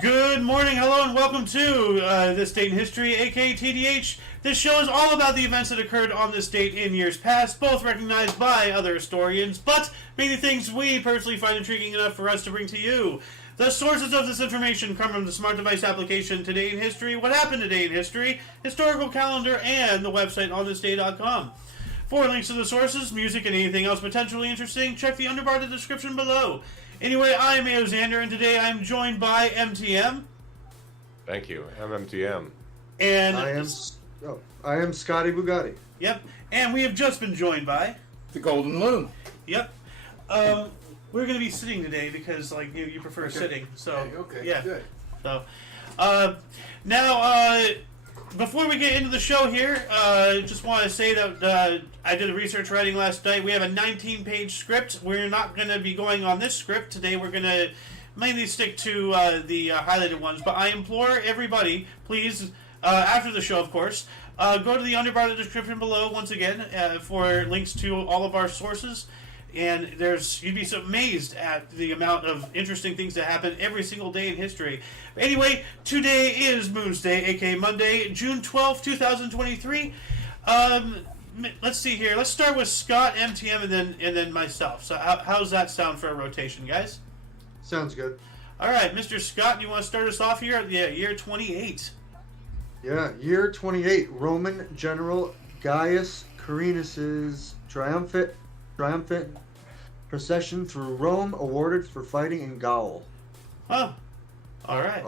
Good morning, hello, and welcome to This Date in History, aka TDH. This show is all about the events that occurred on this date in years past, both recognized by other historians, but many things we personally find intriguing enough for us to bring to you. The sources of this information come from the smart device application Today in History, What Happened Today in History, Historical Calendar, and the website onthisday.com. For links to the sources, music, and anything else potentially interesting, check the underbar of the description below. Anyway, I'm Xander, and today I'm joined by MTM. Thank you. I'm MTM. And I am Scotty Bugatti. Yep. And we have just been joined by The Golden Loon. Yep. We're going to be sitting today because, like, you prefer sitting. So Okay. yeah. Good. So now, before we get into the show here, just want to say that I did a research writing last night. We have a 19-page script. We're not going to be going on this script today. We're going to mainly stick to the highlighted ones. But I implore everybody, please, after the show, of course, go to the underbar of the description below once again for links to all of our sources. And you'd be so amazed at the amount of interesting things that happen every single day in history. But anyway, today is Moon's Day, aka Monday, June 12th, 2023. Let's see here. Let's start with Scott, MTM, and then myself. So how's that sound for a rotation, guys? Sounds good. All right, Mr. Scott, you want to start us off here? Yeah, year 28. Yeah, year 28. Roman general Gaius Quirinus's triumphant procession through Rome awarded for fighting in Gaul. Huh. All right.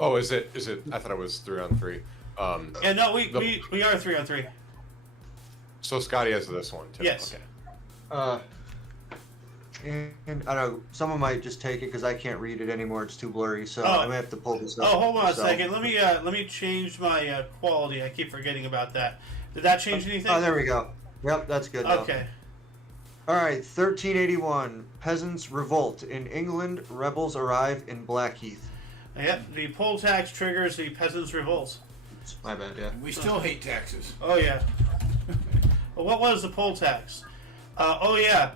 Oh, is it? I thought it was 3-on-3. Yeah, no, we are 3-on-3. So Scotty has this one too. Yes. Okay. And I don't know, someone might just take it because I can't read it anymore. It's too blurry, so Oh. I may have to pull this up. Oh, hold on myself. a second. Let me change my quality. I keep forgetting about that. Did that change anything? Oh, there we go. Yep, that's good now. Okay. All right, 1381. Peasants revolt. In England, rebels arrive in Blackheath. Yep, the poll tax triggers the peasants' revolt. My bad, yeah. We still hate taxes. Oh, yeah. Well, what was the poll tax? Oh, yeah.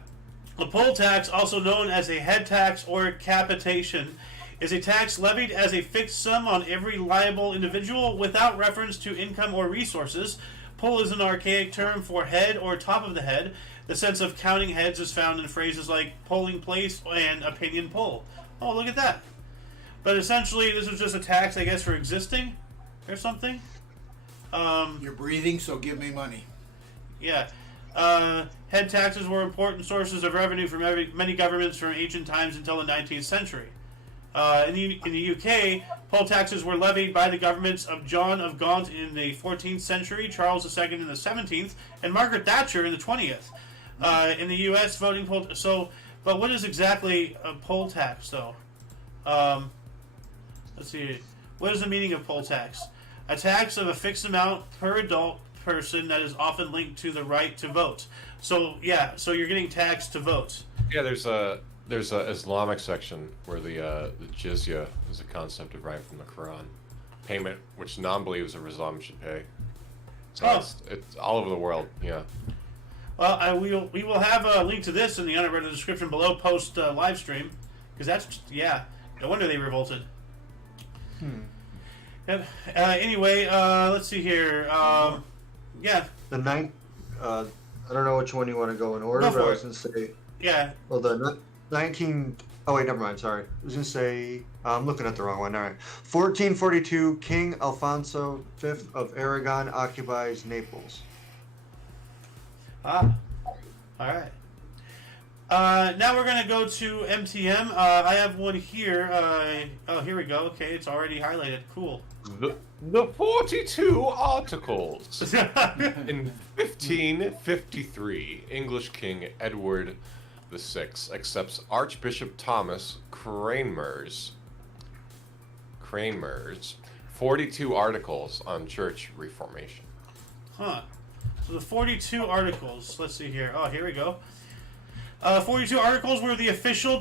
The poll tax, also known as a head tax or capitation, is a tax levied as a fixed sum on every liable individual without reference to income or resources. Poll is an archaic term for head or top of the head. The sense of counting heads is found in phrases like polling place and opinion poll. Oh, look at that. But essentially, this was just a tax, I guess, for existing or something. You're breathing, so give me money. Yeah. Head taxes were important sources of revenue for many governments from ancient times until the 19th century. In the UK, poll taxes were levied by the governments of John of Gaunt in the 14th century, Charles II in the 17th, and Margaret Thatcher in the 20th. In the US, voting poll... but what is exactly a poll tax, though? Let's see. What is the meaning of poll tax? A tax of a fixed amount per adult person that is often linked to the right to vote. So, yeah, so you're getting taxed to vote. Yeah, there's a Islamic section where the jizya is a concept derived from the Quran. Payment which non-believers of Islam should pay. So it's all over the world. Yeah. Well, we will have a link to this in the underwritten description below post live stream, because that's no wonder they revolted. Yep. Anyway, let's see here. Yeah. The ninth, I don't know which one you want to go in order, Go for but I it. was going to say, Yeah. well, the 19... Oh, wait, never mind, sorry. I was going to say, I'm looking at the wrong one, all right. 1442, King Alfonso V of Aragon occupies Naples. All right. Now we're going to go to MTM. I have one here. Oh, here we go. Okay, it's already highlighted. Cool. The 42 Articles. In 1553, English King Edward VI accepts Archbishop Thomas Cranmer's 42 articles on church reformation. Huh. So the 42 articles. Let's see here. Oh, here we go. 42 articles were the official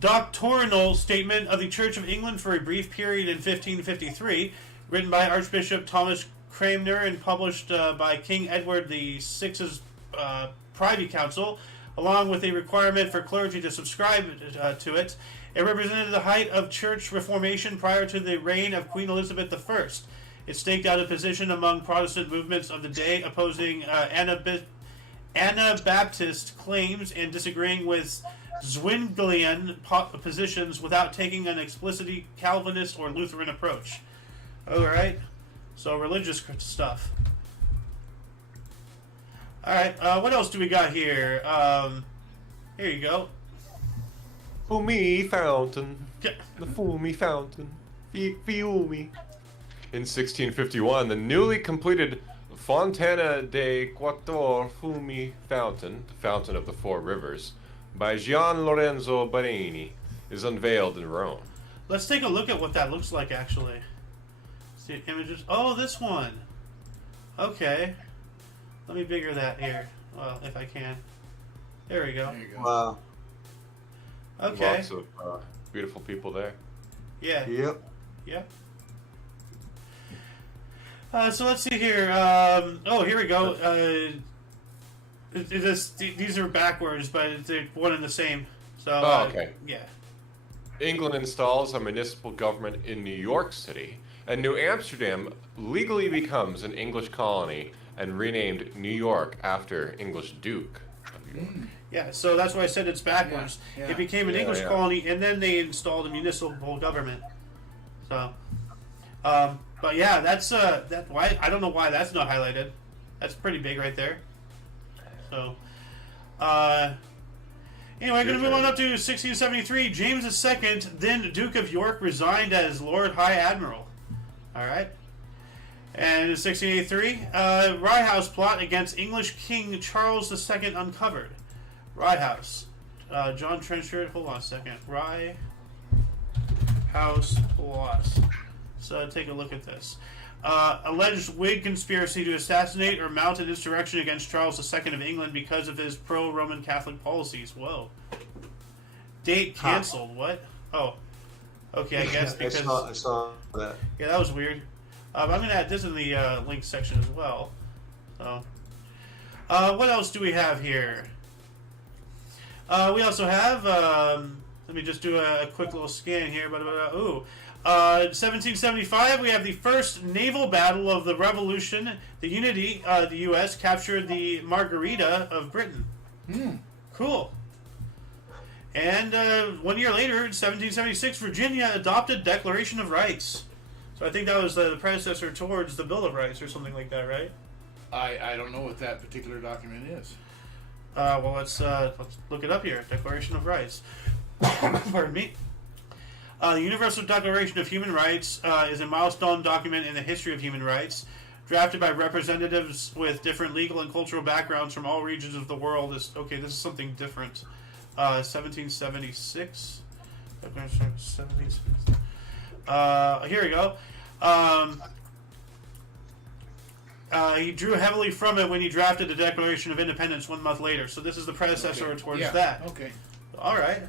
doctrinal statement of the Church of England for a brief period in 1553, written by Archbishop Thomas Cranmer and published by King Edward VI's Privy Council along with a requirement for clergy to subscribe to it. It represented the height of church reformation prior to the reign of Queen Elizabeth I. It staked out a position among Protestant movements of the day, opposing Anabaptist claims and disagreeing with Zwinglian positions without taking an explicitly Calvinist or Lutheran approach. Alright, so religious stuff. Alright, what else do we got here? Here you go. Fumi fountain. The Fumi fountain. Fiumi. In 1651, the newly completed Fontana de Quattro Fumi fountain, the Fountain of the Four Rivers, by Gian Lorenzo Barini, is unveiled in Rome. Let's take a look at what that looks like, actually. See images. Oh, this one. Okay. Let me bigger that here. Well, if I can. There we go. There you go. Wow. Okay. Lots of beautiful people there. Yeah. Yep. Yeah. So let's see here. Oh, here we go. These are backwards, but they're one and the same. So. Okay. Yeah. England installs a municipal government in New York City, and New Amsterdam legally becomes an English colony and renamed New York after English Duke of York. Yeah, so that's why I said it's backwards. Yeah, yeah. It became an English yeah. colony, and then they installed a municipal government. So, but yeah, that's that. Why I don't know why that's not highlighted. That's pretty big right there. So, anyway, going to move on up to 1673. James II, then Duke of York, resigned as Lord High Admiral. All right. And in 1683, Rye House plot against English King Charles II uncovered. Rye House. John Trenchard. Hold on a second. Rye House plot. So take a look at this. Alleged Whig conspiracy to assassinate or mount an insurrection against Charles II of England because of his pro-Roman Catholic policies. Whoa. Date canceled. What? Oh. Okay, I guess because... I saw that. Yeah, that was weird. I'm going to add this in the link section as well. So, what else do we have here? We also have, let me just do a quick little scan here. 1775, we have the first naval battle of the Revolution. The Unity, the U.S., captured the Margarita of Britain. Cool. And 1 year later, in 1776, Virginia adopted Declaration of Rights. So I think that was the predecessor towards the Bill of Rights or something like that, right? I don't know what that particular document is. Well, let's look it up here. Declaration of Rights. Pardon me. The Universal Declaration of Human Rights is a milestone document in the history of human rights, drafted by representatives with different legal and cultural backgrounds from all regions of the world. This is something different. 1776. Declaration of 1776. Here we go. He drew heavily from it when he drafted the Declaration of Independence 1 month later. So this is the predecessor towards that. Okay. All right.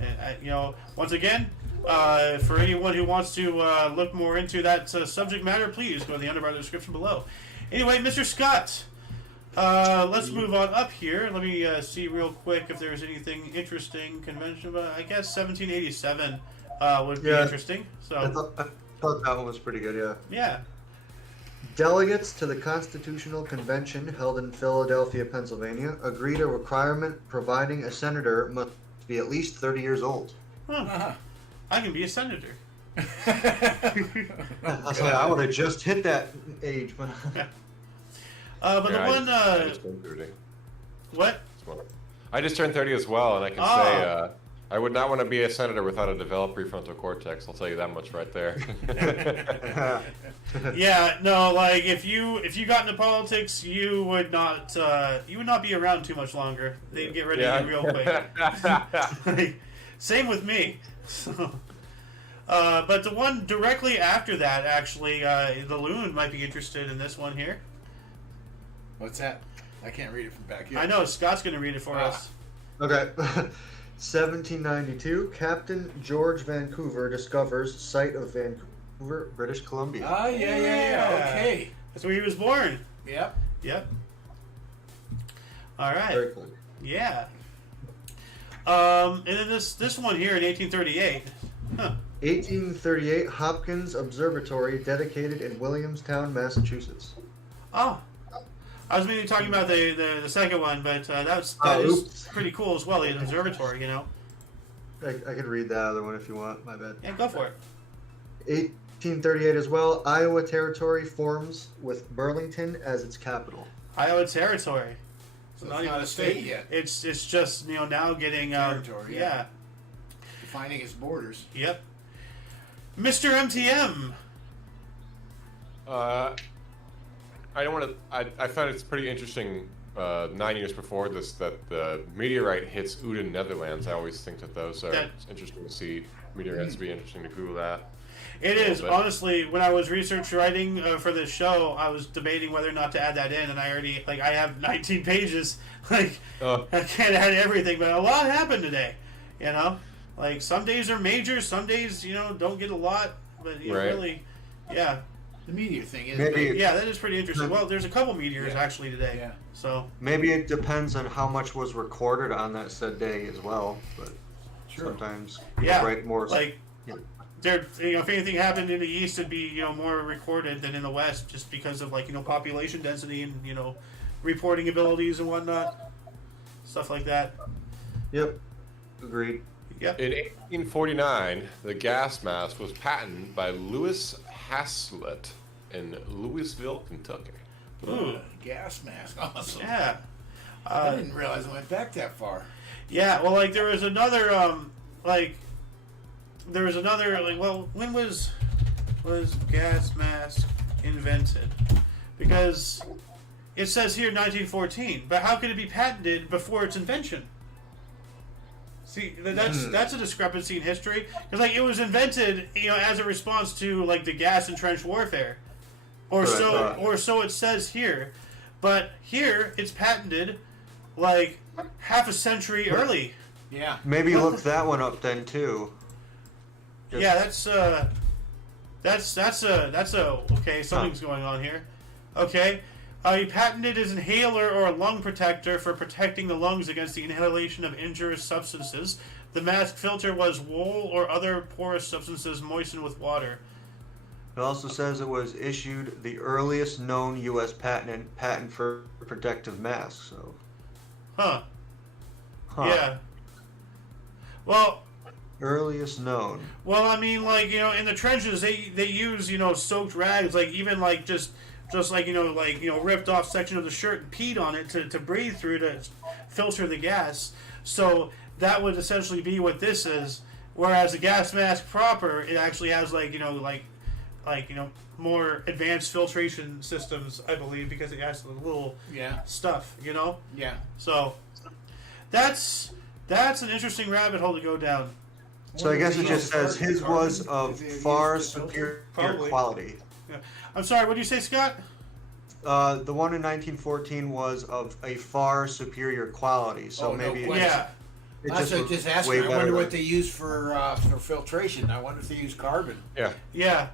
And, once again, for anyone who wants to look more into that subject matter, please go to the underbar description below. Anyway, Mr. Scott, let's move on up here. Let me see real quick if there's anything interesting. Convention, but I guess 1787 would be interesting. So I thought that one was pretty good, yeah. Yeah. Delegates to the Constitutional Convention held in Philadelphia, Pennsylvania, agreed a requirement providing a senator must be at least 30 years old. Huh. I can be a senator. I would have just hit that age. But But the one... I just turned 30. What? I just turned 30 as well, and I can say I would not want to be a senator without a developed prefrontal cortex. I'll tell you that much right there. Yeah, no, like if you got into politics, you would not be around too much longer. They'd get rid of you real quick. Same with me. So, but the one directly after that, actually, the Loon might be interested in this one here. What's that? I can't read it from back here. I know Scott's going to read it for us. Okay. 1792, Captain George Vancouver discovers site of Vancouver, British Columbia. Oh, yeah. Okay. That's where he was born. Yep. Yep. All right. Very cool. Yeah. And then this one here in 1838. Huh. 1838 Hopkins Observatory dedicated in Williamstown, Massachusetts. Oh. I was mainly talking about the second one, but that is oops. pretty cool as well, the observatory, you know. I could read that other one if you want. My bad. Yeah, go for it. 1838 as well. Iowa Territory forms with Burlington as its capital. Iowa Territory. So it's not a state yet. It's just now getting Territory, yeah. Defining its borders. Yep. Mr. MTM. I don't want to. I found it's pretty interesting. 9 years before this, that the meteorite hits Uden, Netherlands. I always think that those are it's interesting to see. Meteorites be interesting to Google that. It is honestly. When I was research writing for this show, I was debating whether or not to add that in, and I already I have 19 pages. I can't add everything, but a lot happened today. You know, some days are major, some days don't get a lot, but really, yeah. The meteor thing is yeah, that is pretty interesting. Well, there's a couple meteors actually today. Yeah. So maybe it depends on how much was recorded on that said day as well. But sometimes write more. There, if anything happened in the east, it'd be more recorded than in the west, just because of population density and reporting abilities and whatnot, stuff like that. Yep, agreed. Yep. In 1849, the gas mask was patented by Louis Haslett in Louisville, Kentucky. Ooh, gas mask, awesome. Yeah. I didn't realize it went back that far. Yeah, well, there was another, when was gas mask invented? Because it says here 1914, but how could it be patented before its invention? See, that's a discrepancy in history, because it was invented, as a response to the gas and trench warfare, or so it says here, but here it's patented half a century early. Yeah. Maybe look that one up then too. Yeah, that's okay. Something's going on here. Okay, he patented his inhaler or a lung protector for protecting the lungs against the inhalation of injurious substances. The mask filter was wool or other porous substances moistened with water. It also says it was issued the earliest known U.S. patent for protective masks. So. Huh. Yeah. Well. Earliest known. Well, I mean, in the trenches, they use soaked rags, even just ripped off section of the shirt and peed on it to breathe through to filter the gas. So that would essentially be what this is. Whereas the gas mask proper, it actually has more advanced filtration systems, I believe, because it has the little stuff, Yeah. So that's an interesting rabbit hole to go down. So I guess it just says his was of far superior quality. Yeah. I'm sorry, what did you say, Scott? The one in 1914 was of a far superior quality. So maybe I was just asking. I wonder what they use for filtration. I wonder if they use carbon. Yeah. Yeah.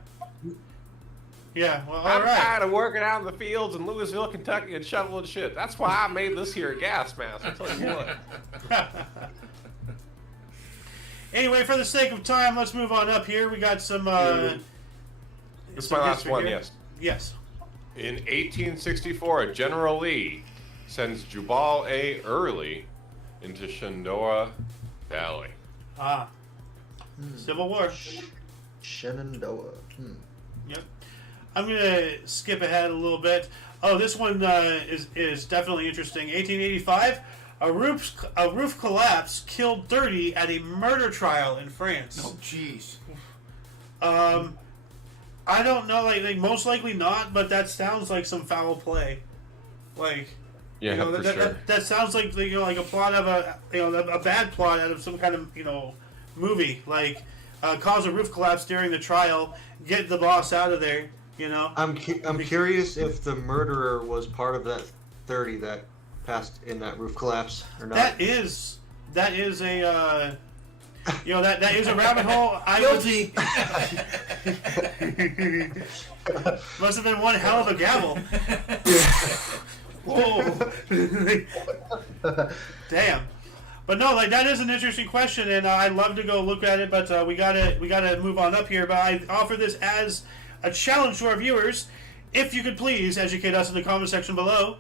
Yeah. Well, all I'm right. tired of working out in the fields in Louisville, Kentucky, and shoveling shit. That's why I made this here gas mask. I'll tell you what. Anyway, for the sake of time, let's move on up here. We got some. It's my last one. Here. Yes. Yes. In 1864, General Lee sends Jubal A. Early into Shenandoah Valley. Civil War. Shenandoah. Yep. I'm gonna skip ahead a little bit. Oh, this one is definitely interesting. 1885, a roof collapse killed 30 at a murder trial in France. Oh, jeez. I don't know. Most likely not, but that sounds like some foul play. Yeah, for sure. That sounds like like a plot of a bad plot out of some kind of movie. Cause a roof collapse during the trial, get the boss out of there. I'm curious if the murderer was part of that 30 that passed in that roof collapse or not. That is a that is a rabbit hole. Guilty. Must have been one hell of a gavel. Whoa. Damn. But no, like that is an interesting question, and I'd love to go look at it, but we gotta move on up here. But I offer this as a challenge to our viewers. If you could please educate us in the comment section below,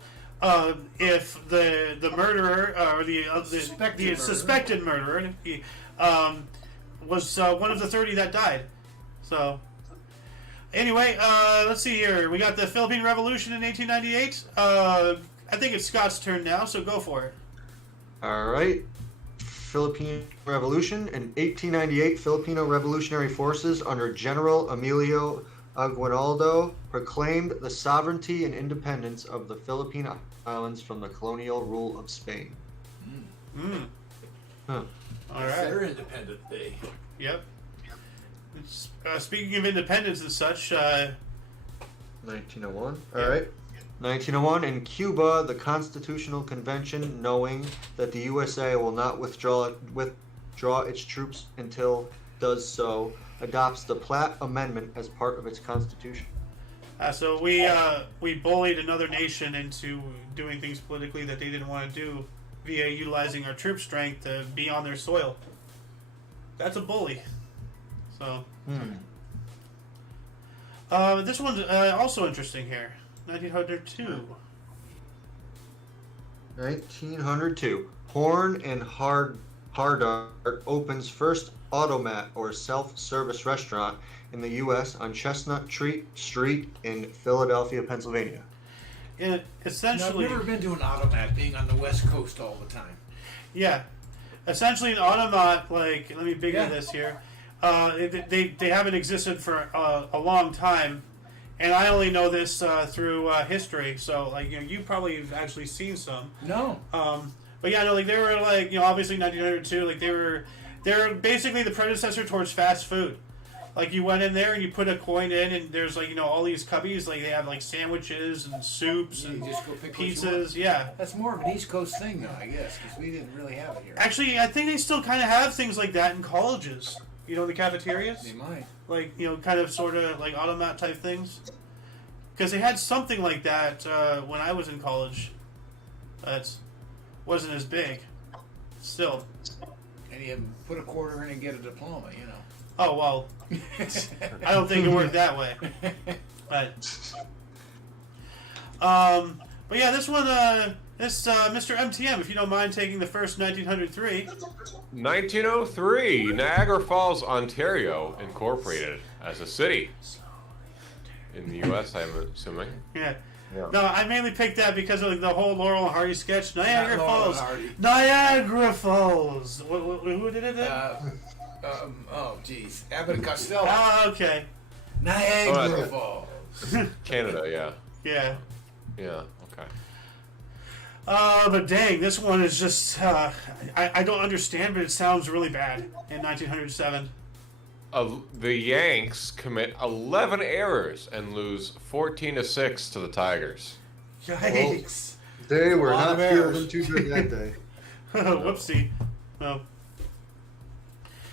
if the murderer or the suspected murderer was one of the 30 that died. So anyway, let's see here. We got the Philippine Revolution in 1898. I think it's Scott's turn now, so go for it. All right. Philippine Revolution. In 1898, Filipino revolutionary forces under General Emilio Aguinaldo proclaimed the sovereignty and independence of the Philippine Islands from the colonial rule of Spain. All right. Their Independence Day. Yep. Speaking of independence and such, 1901. All right. 1901, in Cuba, the Constitutional Convention, knowing that the USA will not withdraw its troops until does so, adopts the Platt Amendment as part of its constitution. So we bullied another nation into doing things politically that they didn't want to do via utilizing our troop strength to be on their soil. That's a bully. So this one's also interesting here. 1902. 1902. Horn and Hardart opens first automat or self-service restaurant in the U.S. on Chestnut Street in Philadelphia, Pennsylvania. Essentially, I've never been to an automat, being on the West Coast all the time. Yeah, essentially an automat. Like, let me bigger this here. They haven't existed for a long time. And I only know this through history, so like you probably have actually seen some. No. But yeah, no, like they were like obviously 1902, like they're basically the predecessor towards fast food. Like you went in there and you put a coin in, and there's like all these cubbies, like they have like sandwiches and soups and just go pick pizzas. Yeah. That's more of an East Coast thing, though, I guess, because we didn't really have it here. Actually, I think they still kind of have things like that in colleges. The cafeterias. They might. Like, kind of, sort of, like, automat type things. Because they had something like that when I was in college. That wasn't as big. Still. And you put a quarter in and get a diploma, Oh, well. I don't think it worked that way. But yeah, this one, Mr. MTM, if you don't mind taking the first 1903. 1903, Niagara Falls, Ontario, incorporated as a city. In the U.S., I'm assuming. Yeah. No, I mainly picked that because of the whole Laurel and Hardy sketch. Niagara Falls. Niagara Falls. Who did it? Oh, jeez. Abbott and Costello. Oh, okay. Niagara Falls. Canada, yeah. Yeah. Yeah, okay. But dang, this one is just, I don't understand, but it sounds really bad in 1907. The Yanks commit 11 errors and lose 14-6 to the Tigers. Yikes. Well, they were not fielding too good that day. Whoopsie. Oh.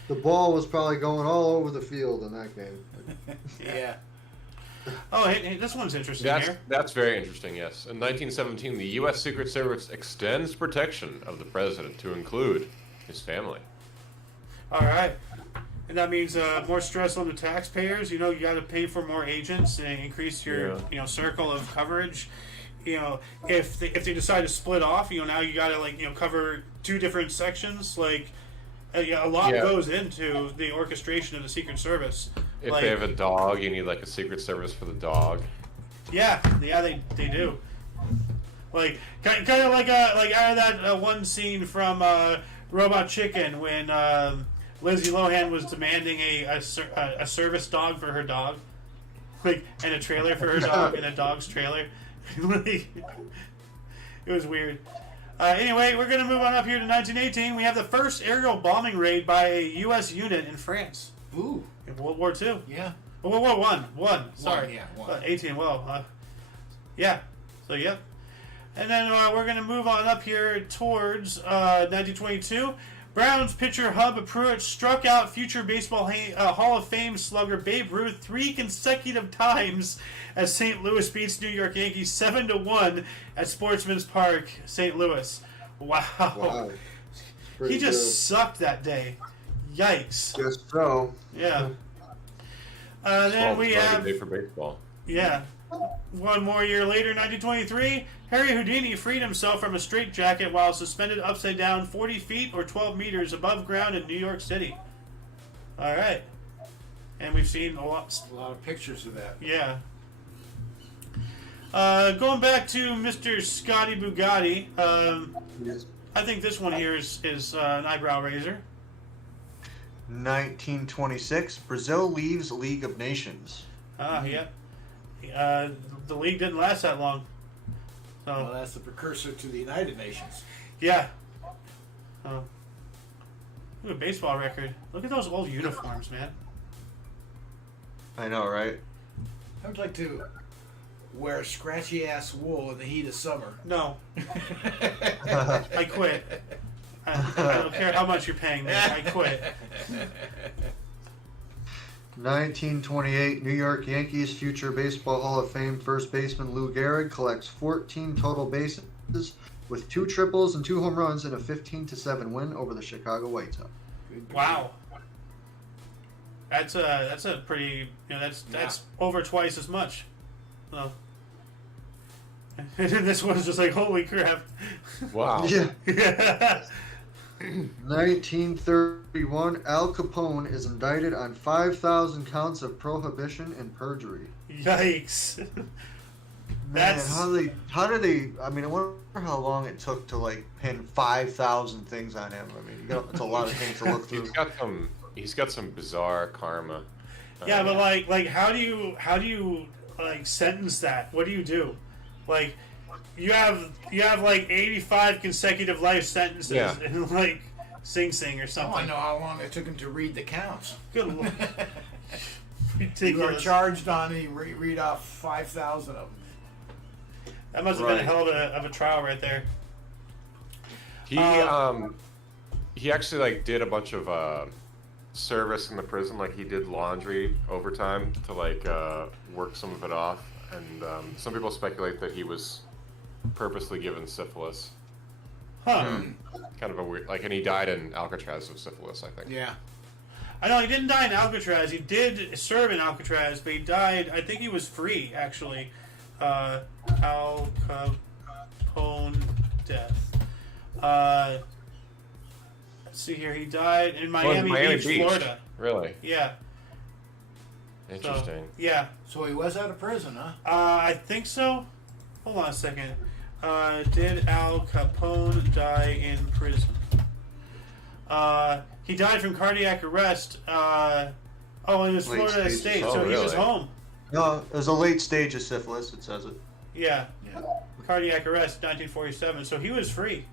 The ball was probably going all over the field in that game. Yeah. Oh, hey, this one's interesting here. That's very interesting, yes. In 1917, the U.S. Secret Service extends protection of the president to include his family. All right. And that means more stress on the taxpayers. You got to pay for more agents and increase your, circle of coverage. If they decide to split off, now you got to cover two different sections. Like, a lot goes into the orchestration of the Secret Service. If they have a dog, you need a Secret Service for the dog. Yeah, they do. Like kind of like out of that one scene from Robot Chicken when Lindsay Lohan was demanding a service dog for her dog, and a trailer for her dog and a dog's trailer. It was weird. Anyway, we're gonna move on up here to 1918. We have the first aerial bombing raid by a U.S. unit in France. Ooh. In World War II. Yeah. World War One. Sorry. One. 18. Well, yeah. So, yep. And then we're going to move on up here towards 1922. Browns pitcher Hub Pruitt struck out future Baseball Hall of Fame slugger Babe Ruth 3 consecutive times as St. Louis beats New York Yankees 7-1 at Sportsman's Park, St. Louis. Wow. He just sucked that day. Yikes. Guess so. Yeah. Then we have... day for baseball. Yeah. One more year later, 1923, Harry Houdini freed himself from a straitjacket while suspended upside down 40 feet or 12 meters above ground in New York City. All right. And we've seen a lot of pictures of that. Yeah. Going back to Mr. Scotty Bugatti, Yes. I think this one here is an eyebrow raiser. 1926, Brazil leaves League of Nations. Yeah. The league didn't last that long. So, well, that's the precursor to the United Nations. yeah. Look at a baseball record. Look at those old uniforms, man. I know, right? I would like to wear scratchy ass wool in the heat of summer. No. I quit. I don't care how much you're paying me. I quit. 1928, New York Yankees future Baseball Hall of Fame first baseman Lou Gehrig collects 14 total bases with 2 triples and 2 home runs in a 15-7 win over the Chicago White Sox. Wow. That's a pretty, that's over twice as much. So. And then this one's just like, holy crap. Wow. Yeah. 1931, Al Capone is indicted on 5,000 counts of prohibition and perjury. Yikes. Man, how did they? I mean, I wonder how long it took to like pin 5,000 things on him. I mean, it's a lot of things to look through. He's got some bizarre karma. Yeah, but like, how do you like sentence that? What do you do? Like, you have like 85 consecutive life sentences in like Sing Sing or something. Oh, I know how long it took him to read the counts. Good lord. Ridiculous. You are charged on it. Read off 5,000 of them. That must have been a hell of a trial right there. He actually like did a bunch of service in the prison. Like he did laundry overtime to like work some of it off, and some people speculate that he was purposely given syphilis. Huh. Kind of a weird, like, and he died in Alcatraz of syphilis, I think. Yeah. I know he didn't die in Alcatraz. He did serve in Alcatraz, but he died. I think he was free, actually. Al Capone death. Let's see here. He died in Miami Beach, Florida. Really? Yeah. Interesting. So, yeah. So he was out of prison, huh? I think so. Hold on a second. Did Al Capone die in prison? He died from cardiac arrest. In his Florida estate, so he was home. No, it was a late stage of syphilis, it says it. Yeah. Cardiac arrest, 1947. So he was free.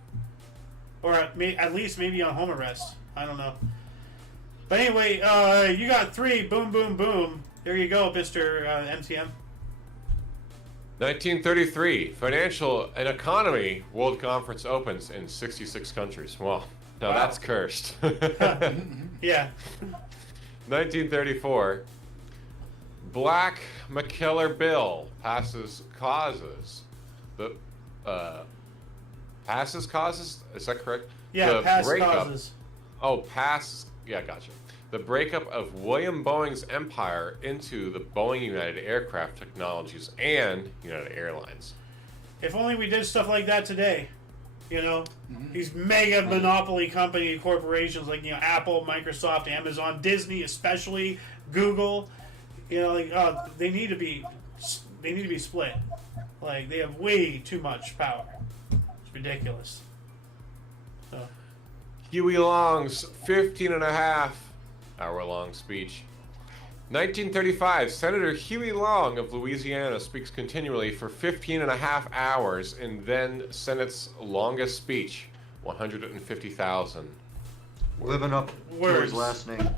Or at least maybe on home arrest. I don't know. But anyway, you got 3. Boom, boom, boom. There you go, Mr. MTM. 1933, Financial and Economy World Conference opens in 66 countries. Well, now that's cursed. Yeah. 1934, Black McKellar Bill passes causes. Passes causes? Is that correct? Yeah, pass causes. Oh, pass. Yeah, gotcha. The breakup of William Boeing's empire into the Boeing United Aircraft Technologies and United Airlines. If only we did stuff like that today. You know, these mega monopoly company corporations like Apple, Microsoft, Amazon, Disney, especially Google. You know, like they need to be split. Like they have way too much power. It's ridiculous. So. Huey Long's 15.5-hour-long speech. 1935, Senator Huey Long of Louisiana speaks continually for 15.5 hours in then Senate's longest speech, 150,000. Living up to his last name.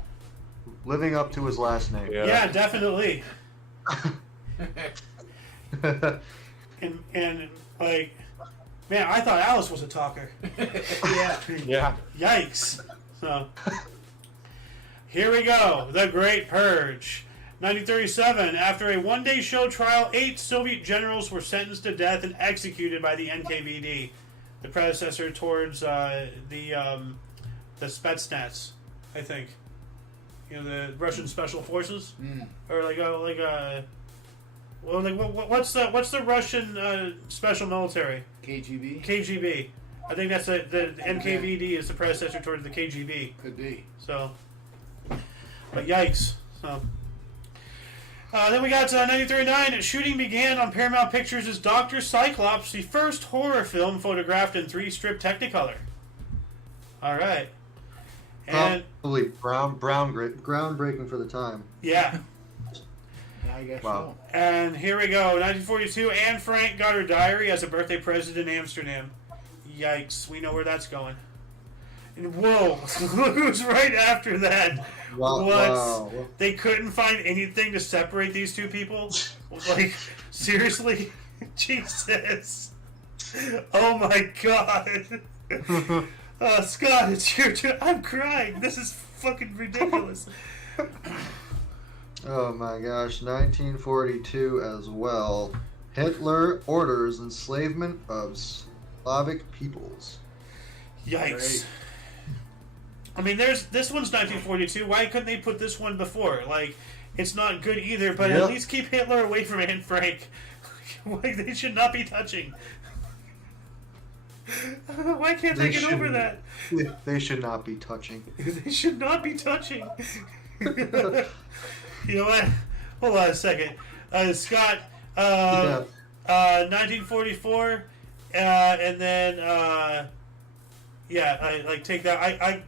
Living up to his last name. Yeah, definitely. and like Man, I thought Alice was a talker. Yeah. Yeah. Yikes. So, here we go. The Great Purge. 1937, after a one-day show trial, 8 Soviet generals were sentenced to death and executed by the NKVD, the predecessor towards the Spetsnaz, I think. You know, the Russian Special Forces, or what's the Russian special military? KGB? KGB. I think that's the NKVD is the predecessor towards the KGB. Could be. So, but yikes. So, then we got 1939. Shooting began on Paramount Pictures' Dr. Cyclops, the first horror film photographed in 3-strip Technicolor. All right. And probably groundbreaking for the time. yeah. Yeah, I guess Wow. so. And here we go. 1942. Anne Frank got her diary as a birthday present in Amsterdam. Yikes. We know where that's going. And whoa, look who's right after that. Wow. What? Wow. They couldn't find anything to separate these two people? Like, seriously? Jesus. Oh my god. Scott, it's your turn. I'm crying. This is fucking ridiculous. Oh my gosh, 1942 as well. Hitler orders enslavement of Slavic peoples. Yikes. Great. I mean, this one's 1942. Why couldn't they put this one before? Like, it's not good either, but Yep. at least keep Hitler away from Anne Frank. Like, they should not be touching. Why can't they get over that? They should not be touching. They should not be touching. You know what? Hold on a second. Scott, 1944, and then, take that.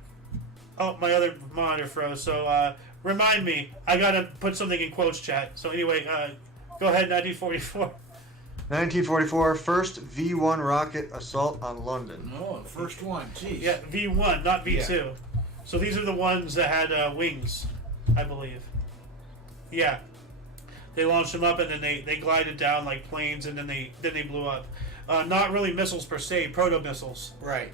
Oh, my other monitor froze, so, remind me. I gotta put something in quotes chat. So anyway, go ahead, 1944. 1944, first V-1 rocket assault on London. Oh, the first one. Jeez. Yeah, V1, not V2. Yeah. So these are the ones that had wings, I believe. Yeah. They launched them up and then they glided down like planes and then they blew up. Not really missiles per se, proto missiles. Right.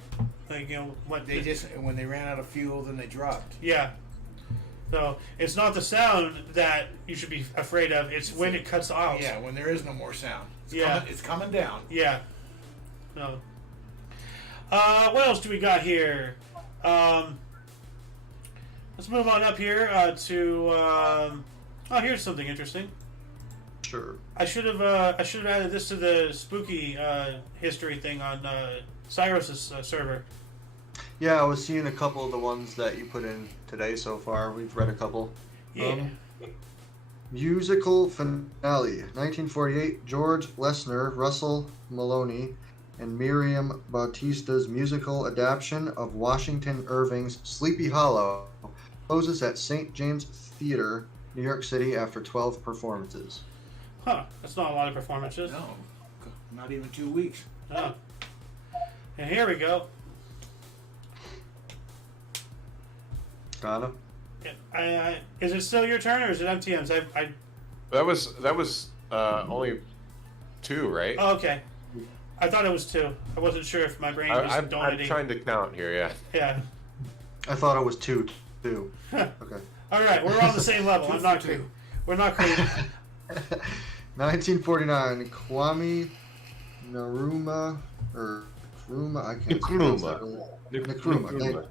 Like, you know what They just, when they ran out of fuel, then they dropped. Yeah. So it's not the sound that you should be afraid of, it's when it cuts out. Yeah, when there is no more sound. Yeah. It's coming down. Yeah. No. What else do we got here? Let's move on up here to. Here's something interesting. Sure. I should have added this to the spooky history thing on Cyrus's server. Yeah, I was seeing a couple of the ones that you put in today so far. We've read a couple. Yeah. Musical finale. 1948, George Lesnar, Russell Maloney, and Miriam Bautista's musical adaptation of Washington Irving's Sleepy Hollow closes at St. James Theater, New York City after 12 performances. Huh. That's not a lot of performances. No, not even 2 weeks. Oh. And here we go. Donna? Is it still your turn or is it MTM's? That was only 2, right? Oh, okay. I thought it was 2. I wasn't sure if my brain was I'm donating. trying to count here, yeah. Yeah. I thought it was 2, too. Okay. All right, we're on the same level. I'm not crazy. We're not crazy. 1949, Kwame Nkrumah, or Nkrumah, I can't pronounce that really. Nkrumah.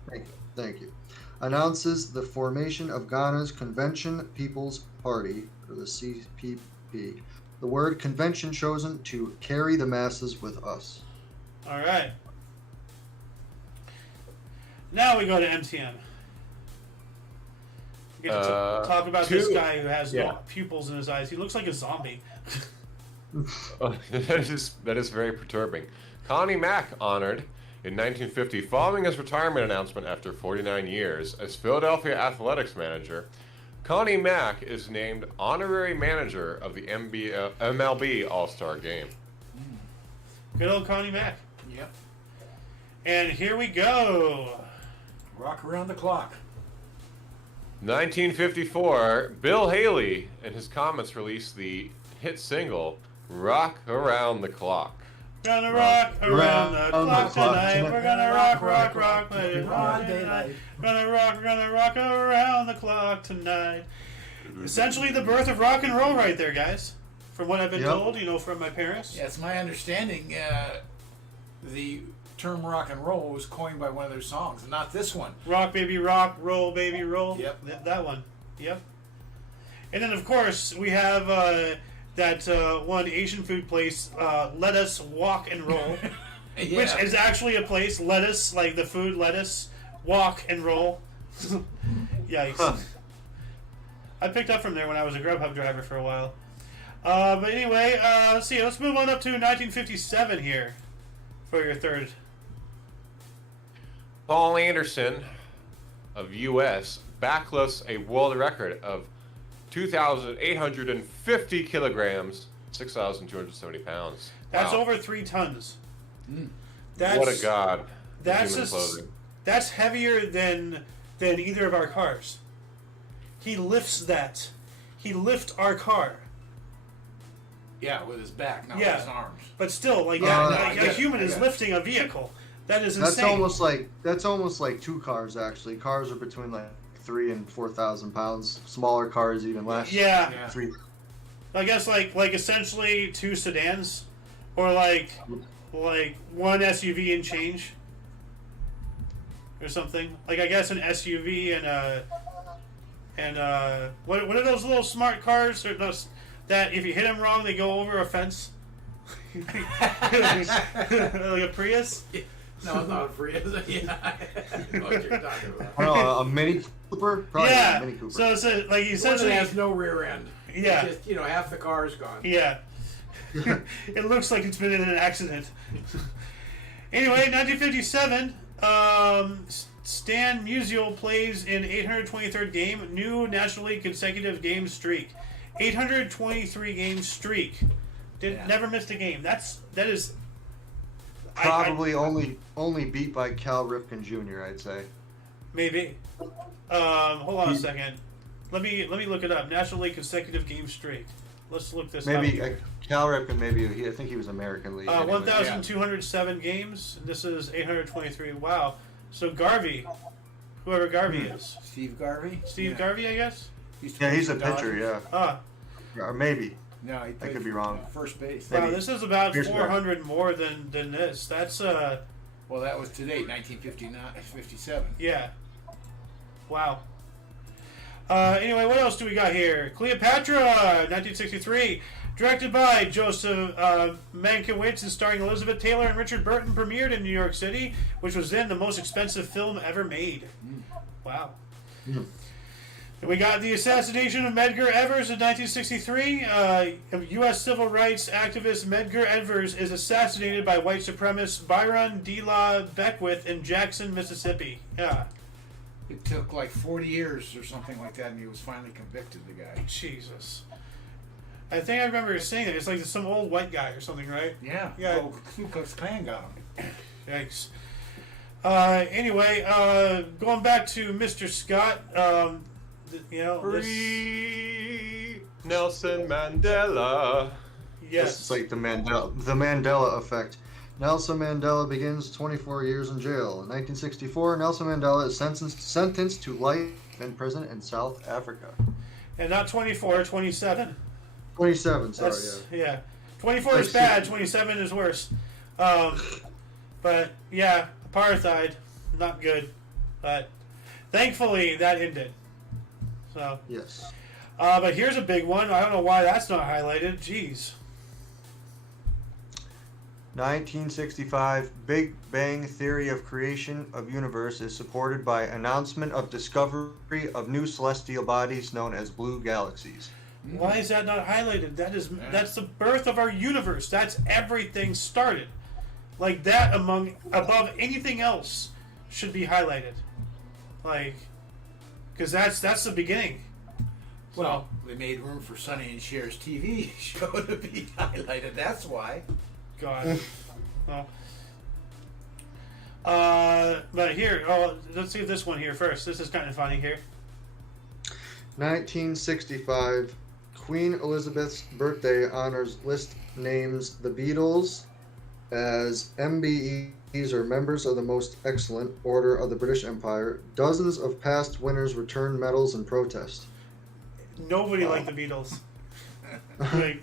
Thank you. Announces the formation of Ghana's Convention People's Party, or the CPP. The word convention chosen to carry the masses with us. All right. Now we go to MTM. We get to talk about this guy who has no pupils in his eyes. He looks like a zombie. That is very perturbing. Connie Mack honored in 1950 following his retirement announcement after 49 years as Philadelphia Athletics manager. Connie Mack is named honorary manager of the MLB All-Star Game. Good old Connie Mack. Yep. And here we go. Rock around the clock. 1954, Bill Haley and his Comets released the hit single "Rock Around the Clock." Gonna rock around the clock tonight. We're gonna rock, baby. Broad daylight. We're gonna rock around the clock tonight. Essentially the birth of rock and roll right there, guys. From what I've been told, from my parents. Yeah, it's my understanding the term rock and roll was coined by one of their songs, not this one. Rock, baby, rock. Roll, baby, roll. Yep. That one. Yep. And then, of course, we have that one Asian food place, Let Us Walk and Roll, which is actually a place, lettuce, like the food lettuce, walk and roll. Yikes. Huh. I picked up from there when I was a Grubhub driver for a while. But anyway, let's see. Let's move on up to 1957 here for your third. Paul Anderson of U.S. backlifts a world record of 2,850 kilograms, 6,270 pounds. That's over 3 tons. What a god! That's heavier than either of our cars. He lifts that. He lifts our car. Yeah, with his back, not with his arms. But still, a human is lifting a vehicle. That is insane. That's almost like 2 cars actually. Cars are between like 3,000 and 4,000 pounds. Smaller cars even less. Yeah. 3. I guess like essentially 2 sedans, or like 1 SUV and change, or something. Like I guess an SUV and what are those little smart cars or those that if you hit them wrong they go over a fence? Like a Prius? No, not a Prius. Yeah, I know what you're talking about. Oh, a Mini Cooper? Probably a Mini Cooper. So it's like essentially has no rear end. Yeah. It's just, half the car is gone. Yeah. It looks like it's been in an accident. Anyway, 1957, Stan Musial plays in 823rd game, new National League consecutive game streak. 823 game streak. Never missed a game. That is probably only beat by Cal Ripken Jr. I'd say. Maybe. Hold on a second. Let me look it up. National League consecutive game streak. Let's look this up. Maybe Cal Ripken. I think he was American League. 1,207 games. This is 823. Wow. So Garvey, whoever Garvey is. Steve Garvey. Garvey, I guess. He's a pitcher. Yeah. Or maybe. No, I could be wrong. First base. Wow, this is about 400 more than this. That's Well, that was today, 57. Yeah. Wow. Anyway, what else do we got here? Cleopatra, 1963. Directed by Joseph Mankiewicz and starring Elizabeth Taylor and Richard Burton, premiered in New York City, which was then the most expensive film ever made. Wow. And we got the assassination of Medgar Evers in 1963. U.S. civil rights activist Medgar Evers is assassinated by white supremacist Byron De La Beckwith in Jackson, Mississippi. Yeah. It took like 40 years or something like that, and he was finally convicted, the guy. Jesus. I think I remember saying it. It's like some old white guy or something, right? Yeah. Yeah. Ku Klux Klan got him. Yikes. Anyway, going back to Mr. Scott, Free Nelson Mandela. Yes. It's like the Mandela effect. Nelson Mandela begins 24 years in jail. In 1964, Nelson Mandela is sentenced to life in prison in South Africa. And not 24, 27. 27, sorry, yeah. 24 is bad, 27 is worse. But, yeah, apartheid, not good. But thankfully, that ended. So. Yes. But here's a big one. I don't know why that's not highlighted. Jeez. 1965, Big Bang Theory of Creation of Universe is supported by announcement of discovery of new celestial bodies known as blue galaxies. Why is that not highlighted? That's the birth of our universe. That's everything started. Like that above anything else should be highlighted. Like, because that's the beginning. Well, they made room for Sonny and Cher's TV show to be highlighted. That's why. God. Well. But here, let's see this one here first. This is kind of funny here. 1965, Queen Elizabeth's birthday honors list names the Beatles, As MBEs are members of the Most Excellent Order of the British Empire, dozens of past winners returned medals in protest. Nobody liked the Beatles. Like,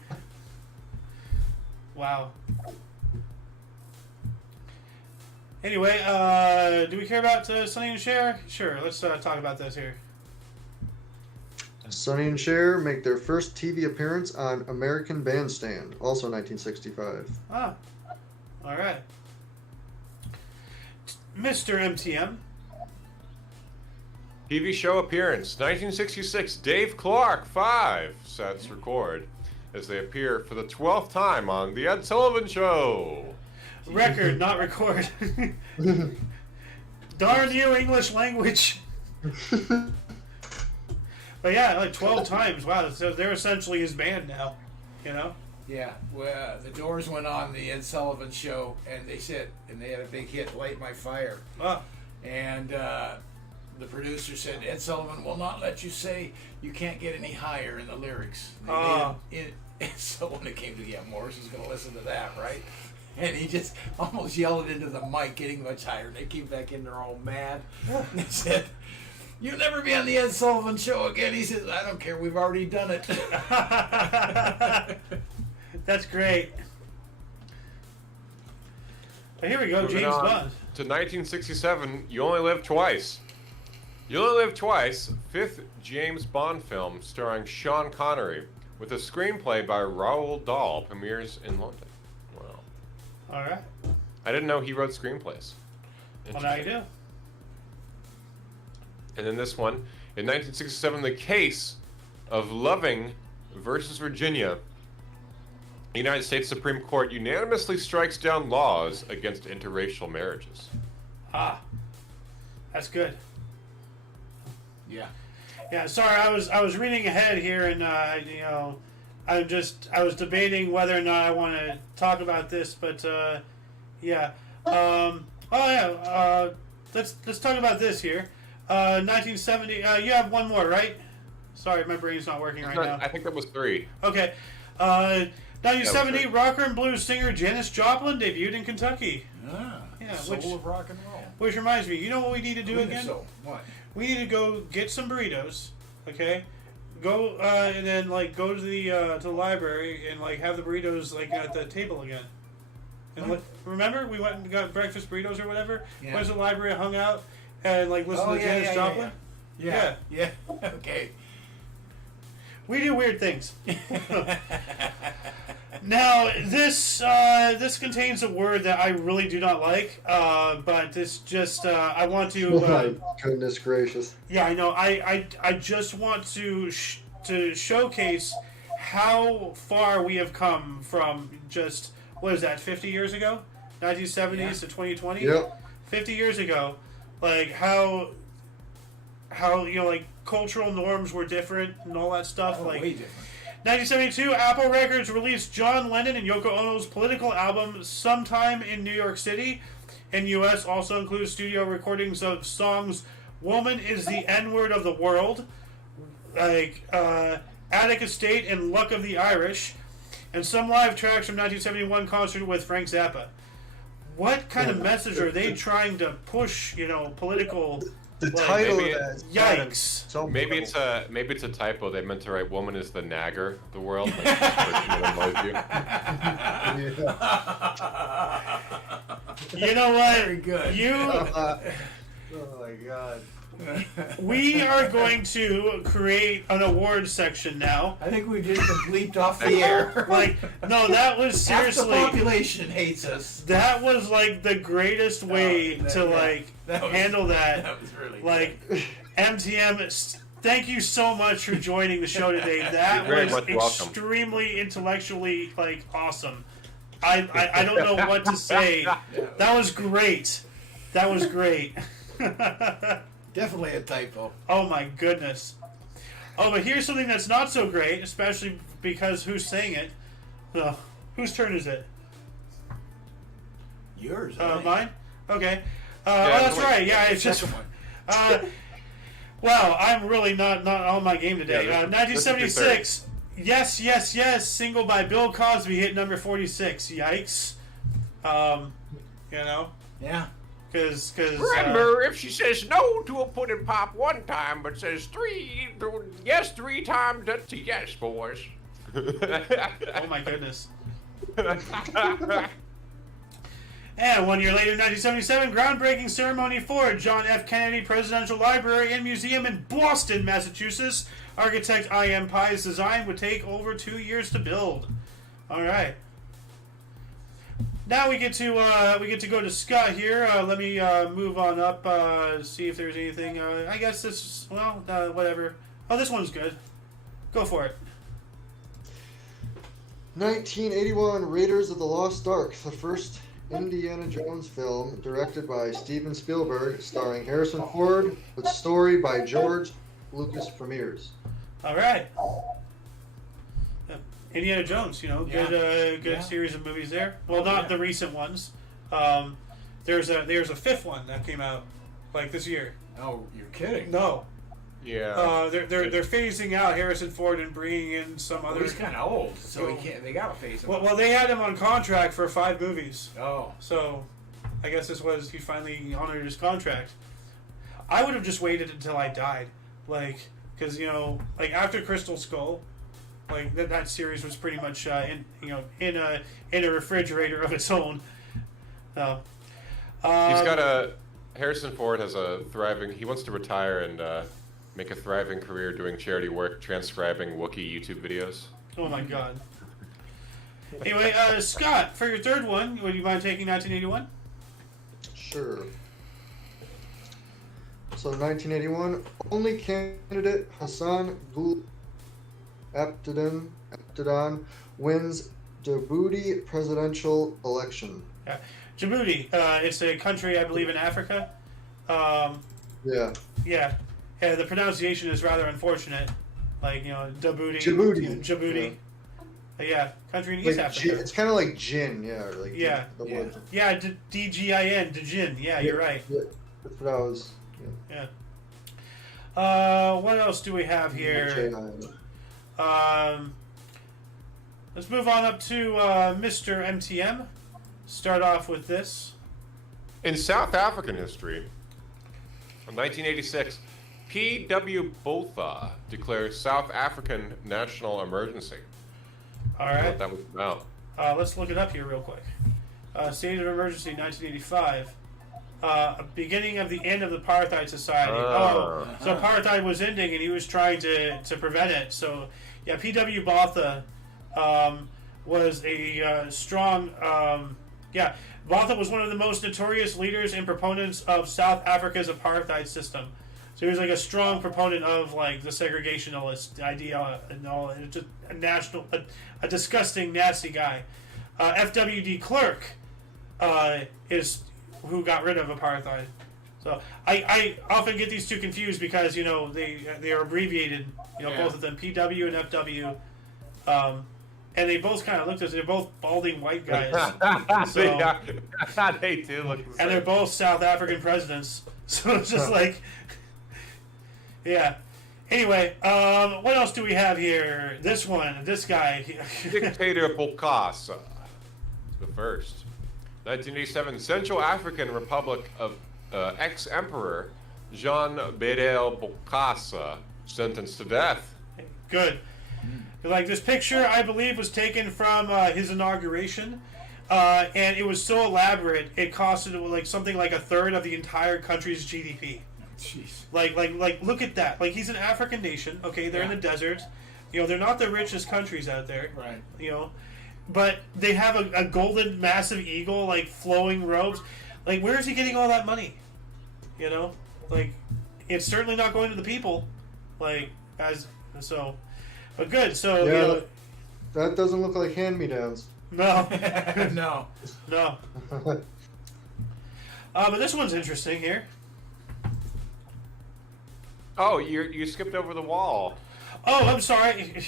wow. Anyway, do we care about Sonny and Cher? Sure, let's talk about this here. Sonny and Cher make their first TV appearance on American Bandstand, also 1965. Ah, all right. Mr. MTM. TV show appearance, 1966. Dave Clark, 5 sets record as they appear for the 12th time on The Ed Sullivan Show. Record, not record. Darn you, English language. But yeah, like 12 times. Wow, so they're essentially his band now, you know? Yeah, well, the Doors went on the Ed Sullivan Show, and they had a big hit, "Light My Fire." Oh. And the producer said, Ed Sullivan will not let you say you can't get any higher in the lyrics. So when it came to, Morrison's going to listen to that, right? And he just almost yelled it into the mic, getting much higher. And they came back in there all mad. And they said, "You'll never be on the Ed Sullivan Show again." He says, "I don't care. We've already done it." That's great. But here we go, Moving James on Bond. To 1967, You Only Live Twice. You Only Live Twice, 5th James Bond film starring Sean Connery, with a screenplay by Roald Dahl, premieres in London. Wow. All right. I didn't know he wrote screenplays. Well, now you do. And then this one, in 1967, The Case of Loving versus Virginia. The United States Supreme Court unanimously strikes down laws against interracial marriages. Ah, that's good. Yeah. Yeah, sorry, I was reading ahead here, and I was debating whether or not I want to talk about this, but yeah. Let's talk about this here. 1970. You have one more, right? Sorry, my brain's not working right now. I think that was 3. Okay. 1970, rocker and blues singer Janis Joplin debuted in Kentucky. Yeah, Soul of rock and roll. Which reminds me, you know what we need to do again? So, what? We need to go get some burritos, okay? Go and then go to the library and have the burritos at the table again. And remember we went and got breakfast burritos or whatever. Yeah. Went to the library, hung out, and listened to Janis Joplin. Yeah. Okay. We do weird things. Now, this contains a word that I really do not like, but this just I want to. Oh my goodness gracious! Yeah, I know. I just want to showcase how far we have come from just what is that 50 years ago, 1970s to 2020. Yep. 50 years ago, how cultural norms were different and all that stuff. Way different. 1972, Apple Records released John Lennon and Yoko Ono's political album Sometime in New York City. In U.S. also includes studio recordings of songs Woman is the N-Word of the World, Attic Estate and Luck of the Irish, and some live tracks from 1971 concert with Frank Zappa. What kind of message are they trying to push, political... The title of maybe that is Yikes. so Maybe it's a typo. They meant to write "Woman is the nagger of the world." You know what? Very good. oh my god. We are going to create an award section now. I think we just bleeped off the air. No, that was Half the seriously. population hates us. That was the greatest way to handle that. That was really good. MTM. Thank you so much for joining the show today. That You're very was much welcome. extremely intellectually awesome. I don't know what to say. That was great. That was great. Definitely a typo. Oh my goodness. Oh, but here's something that's not so great, especially because who's saying it? Whose turn is it? Yours. Mine? Okay. Yeah, that's right. Yeah, it's just... Well, I'm really not on my game today. Yeah, 1976. Yes, Yes, Yes. Single by Bill Cosby hit number 46. Yikes. You know, Yeah. because Remember, if she says no to a pudding pop one time, but says yes 3 times, that's a yes, boys. oh my goodness. And 1 year later, 1977, groundbreaking ceremony for John F. Kennedy Presidential Library and Museum in Boston, Massachusetts. Architect I.M. Pye's design would take over 2 years to build. All right. Now we get to go to Scott here. Let me move on up. See if there's anything. I guess this. Well, whatever. Oh, this one's good. Go for it. 1981, Raiders of the Lost Ark, the first Indiana Jones film directed by Steven Spielberg, starring Harrison Ford, with story by George Lucas premieres. All right. Indiana Jones, good series of movies there. Well, not the recent ones. There's a fifth one that came out like this year. Oh, you're kidding? No. Yeah. They're phasing out Harrison Ford and bringing in some other. Well, he's kind of old, so he can't. They gotta phase him. Well, they had him on contract for 5 movies. Oh. So, I guess this was he finally honored his contract. I would have just waited until I died, because after Crystal Skull, that series was pretty much in a refrigerator of its own. Harrison Ford has a thriving. He wants to retire and make a thriving career doing charity work, transcribing Wookiee YouTube videos. Oh my God. Anyway, Scott, for your third one, would you mind taking 1981? Sure. So 1981, only candidate Hassan Abdon wins Djibouti presidential election. Yeah. Djibouti, it's a country, I believe, in Africa. Yeah. Yeah. The pronunciation is rather unfortunate. Djibouti. Djibouti. Yeah, country in East Africa. It's kind of like gin, yeah. Or like Yeah. The word. Yeah, D-G-I-N, Djin. Yeah, you're right. Yeah, that's what I was. Yeah. What else do we have here? Let's move on up to Mr. MTM. Start off with this. In South African history, in 1986, P.W. Botha declares South African national emergency. All I don't know right. what that was about. Let's look it up here real quick. State of emergency, 1985. Beginning of the end of the apartheid society. So apartheid was ending, and he was trying to prevent it. So, yeah, P.W. Botha was a strong. Botha was one of the most notorious leaders and proponents of South Africa's apartheid system. So he was a strong proponent of the segregationalist idea and all. And just a disgusting, nasty guy. F.W.D. Clerk is who got rid of apartheid. So I often get these two confused because they are abbreviated. Both of them, P.W. and F.W. And they both kind of looked as they're both balding white guys. So, They do look the same. and they're both South African presidents. So it's just yeah. Anyway, what else do we have here? This guy. Dictator Bokassa, the first. 1987, Central African Republic of ex-emperor Jean Bedel Bokassa sentenced to death. Good. This picture, I believe, was taken from his inauguration, and it was so elaborate it costed something like a third of the entire country's GDP. Jeez. Look at that. He's an African nation. Okay, they're in the desert. They're not the richest countries out there. Right. But they have a golden, massive eagle, flowing robes. Where is he getting all that money? It's certainly not going to the people. But good. So that doesn't look like hand-me-downs. no, No. no. But this one's interesting here. Oh, you skipped over the wall. Oh, I'm sorry.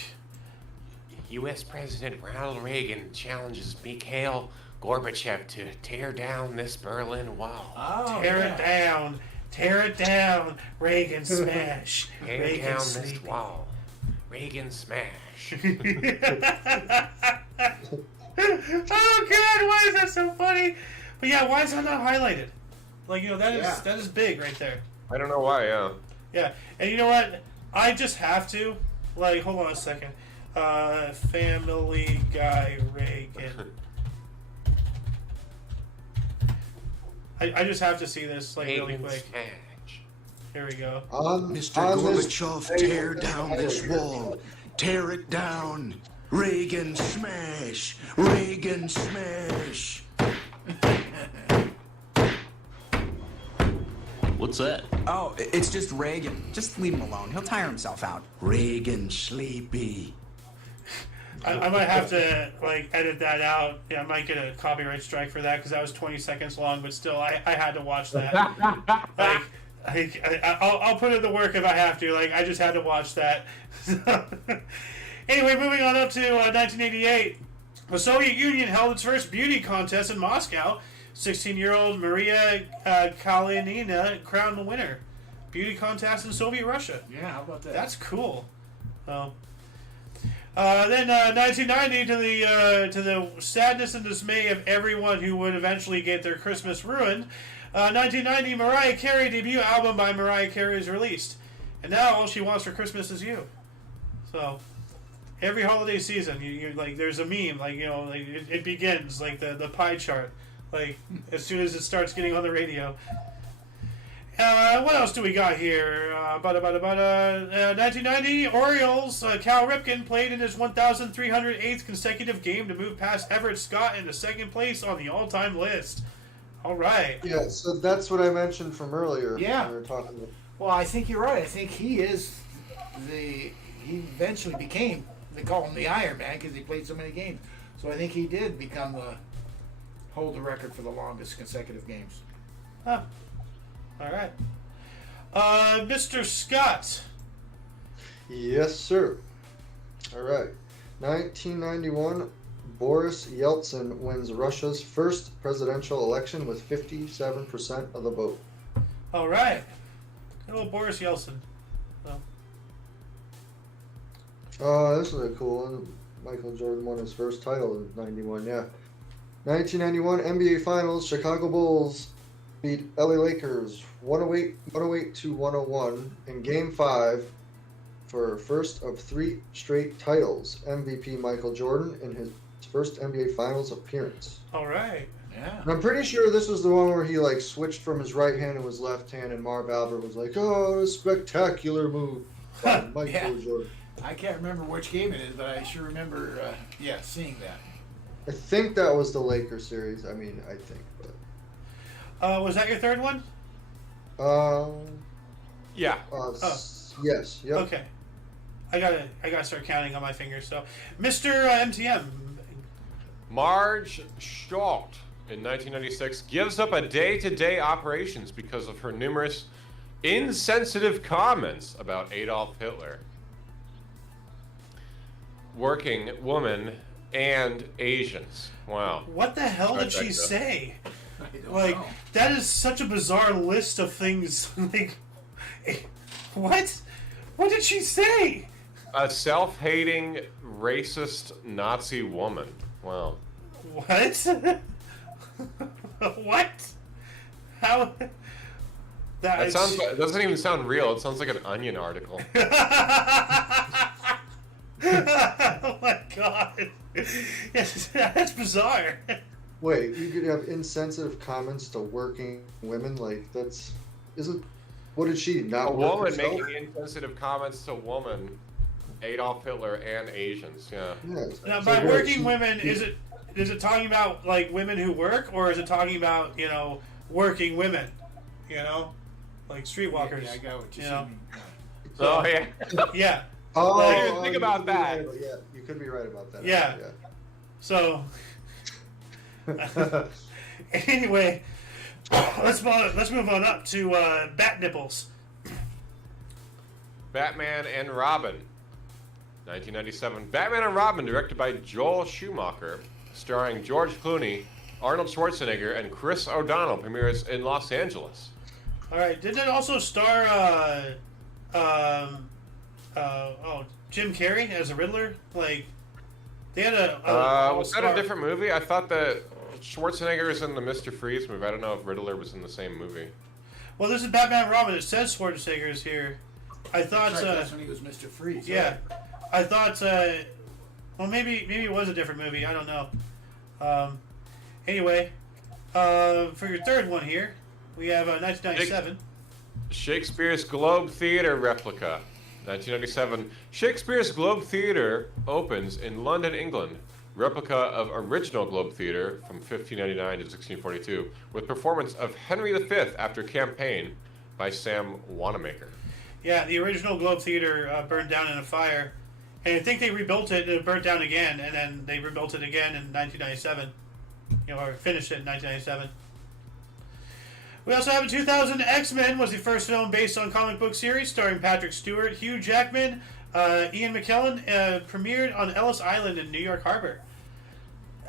U.S. President Ronald Reagan challenges Mikhail Gorbachev to tear down this Berlin Wall. Oh, Tear it down. Tear it down. Reagan smash. Tear Reagan down sleeping. this wall. Reagan smash. Oh God, why is that so funny? But yeah, why is that not highlighted? Like, you know, that is big right there. I don't know why. Yeah. Yeah, and you know what? I just have to. Like, hold on a second. Family Guy Reagan. I just have to see this, like, really quick. Here we go. Mr. Gorbachev, tear down this wall. Tear it down. Reagan smash. Reagan smash. What's that? Oh, it's just Reagan. Just leave him alone. He'll tire himself out. Reagan sleepy. I might have to, like, edit that out. Yeah, I might get a copyright strike for that because that was 20 seconds long, but still, I had to watch that. I'll put in the work if I have to. Like, I just had to watch that. Anyway, moving on up to 1988. The Soviet Union held its first beauty contest in Moscow. 16-year-old Maria Kalinina crowned the winner. Beauty contest in Soviet Russia. Yeah, how about that? That's cool. So, then 1990, to the sadness and dismay of everyone who would eventually get their Christmas ruined, 1990 Mariah Carey debut album by Mariah Carey is released, and now all she wants for Christmas is you. So, every holiday season, you like there's a meme, like, you know, like it begins like the pie chart, like as soon as it starts getting on the radio. What else do we got here? 1990, Orioles, Cal Ripken played in his 1,308th consecutive game to move past Everett Scott into second place on the all-time list. All right. Yeah, so that's what I mentioned from earlier. Yeah. When we were talking about. Well, I think you're right. I think he eventually became, they call him the Iron Man because he played so many games. So I think he did hold the record for the longest consecutive games. Huh. All right. Mr. Scott. Yes, sir. All right. 1991, Boris Yeltsin wins Russia's first presidential election with 57% of the vote. All right. Good old Boris Yeltsin. This is a cool one. Michael Jordan won his first title in 91, yeah. 1991 NBA Finals, Chicago Bulls beat LA Lakers 108 to 101 in Game 5 for first of 3 straight titles. MVP Michael Jordan in his first NBA Finals appearance. All right. Yeah. And I'm pretty sure this was the one where he like switched from his right hand to his left hand, and Marv Albert was like, "Oh, a spectacular move by Michael Yeah. Jordan." I can't remember which game it is, but I sure remember, seeing that. I think that was the Lakers series. I mean, I think, but. Was that your third one? Yeah. Yes. Yep. Okay. I gotta start counting on my fingers. So, Mr. MTM. Marge Schott in 1996 gives up a day-to-day operations because of her numerous insensitive comments about Adolf Hitler. Working women and Asians. Wow. What the hell did she Trifecta. say? I don't Like, know. that is such a bizarre list of things. Like, what? What did she say? A self-hating, racist Nazi woman. Wow. What? What? How? That sounds. It doesn't even sound real. It sounds like an Onion article. Oh my god. Yes, that's bizarre. Wait, you could have insensitive comments to working women? Like, what did she not A work woman herself? making insensitive comments to woman, Adolf Hitler, and Asians. Yeah. Yes. Now, So by what, working she- women, is it talking about, like, women who work, or is it talking about, working women? Like streetwalkers. Yeah, I got what you you said. know? Oh yeah. Yeah. Oh, I didn't think you about could be that. right, yeah, you could be right about that. Yeah. So, anyway, let's move on up to bat nipples. Batman and Robin. 1997. Batman and Robin, directed by Joel Schumacher, starring George Clooney, Arnold Schwarzenegger, and Chris O'Donnell, premieres in Los Angeles. All right. Didn't it also star Jim Carrey as a Riddler? Like, They had a was that a all-star- different movie? I thought that Schwarzenegger is in the Mr. Freeze movie. I don't know if Riddler was in the same movie. Well, this is Batman and Robin. It says Schwarzenegger is here. I thought. That's right, that's when he was Mr. Freeze. Yeah, Right? I thought. Well, maybe it was a different movie. I don't know. Anyway, for your third one here, we have 1997. Shakespeare's Globe Theatre replica. 1997. Shakespeare's Globe Theatre opens in London, England. Replica of original Globe Theatre from 1599 to 1642 with performance of Henry V after Campaign by Sam Wanamaker. Yeah, the original Globe Theater burned down in a fire, and I think they rebuilt it. And it burnt down again, and then they rebuilt it again in 1997. Or finished it in 1997. We also have in 2000, X-Men was the first film based on comic book series starring Patrick Stewart, Hugh Jackman, Ian McKellen, premiered on Ellis Island in New York Harbor.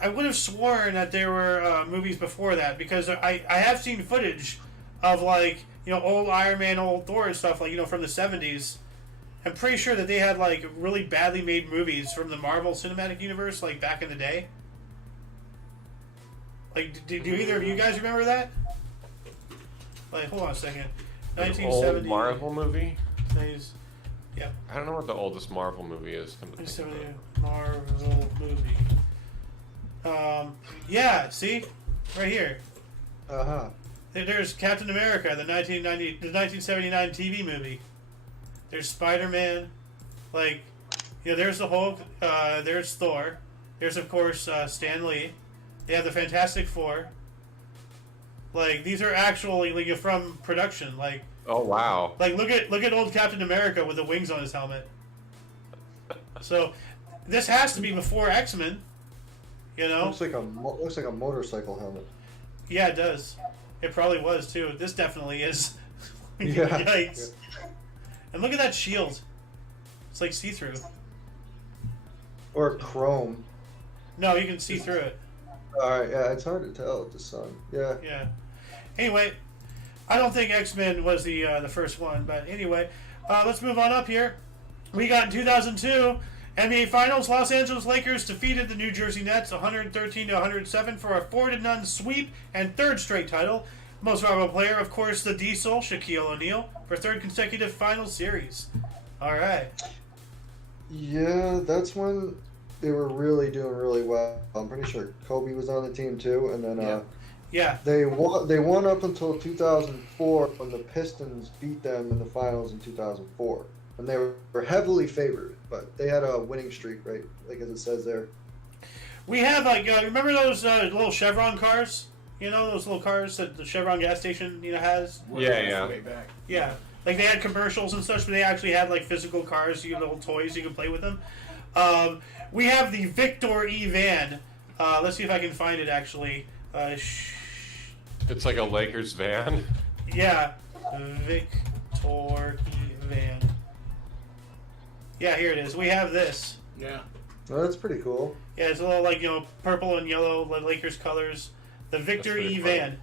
I would have sworn that there were movies before that because I have seen footage of old Iron Man, old Thor and stuff from the 70s. I'm pretty sure that they had really badly made movies from the Marvel Cinematic Universe back in the day. Do either of you guys remember that? Hold on a second. An 1970 old Marvel movie? Yeah. I don't know what the oldest Marvel movie is. 1970 Marvel movie. Yeah, see? Right here. Uh-huh. There's Captain America, the 1979 TV movie. There's Spider-Man. There's the Hulk. There's Thor. There's, of course, Stan Lee. They have the Fantastic Four. These are actually from production. Oh wow! Look at old Captain America with the wings on his helmet. So, this has to be before X-Men. Looks like a motorcycle helmet. Yeah, it does. It probably was too. This definitely is. Yeah. Yikes! And look at that shield. It's see-through. Or chrome. No, you can see through it. Alright, yeah, it's hard to tell with the sun. Yeah. Yeah. Anyway, I don't think X-Men was the first one, but anyway, let's move on up here. We got in 2002 NBA Finals. Los Angeles Lakers defeated the New Jersey Nets 113-107 for a 4-0 sweep and third straight title. Most valuable player, of course, the Diesel, Shaquille O'Neal, for third consecutive Finals series. All right. Yeah, that's when they were really doing really well. I'm pretty sure Kobe was on the team too, and then Yeah. they won up until 2004 when the Pistons beat them in the finals in 2004, and they were heavily favored, but they had a winning streak, right? As it says there. We have remember those little Chevron cars? Those little cars that the Chevron gas station has. Yeah. Way back. Yeah. They had commercials and such, but they actually had physical cars. You get little toys you can play with them. We have the Victor E van. Let's see if I can find it actually. It's like a Lakers van. Yeah, Victor E van. Yeah, here it is. We have this. Yeah. Oh, that's pretty cool. Yeah, it's a little purple and yellow Lakers colors. The Victor That's pretty E funny. van.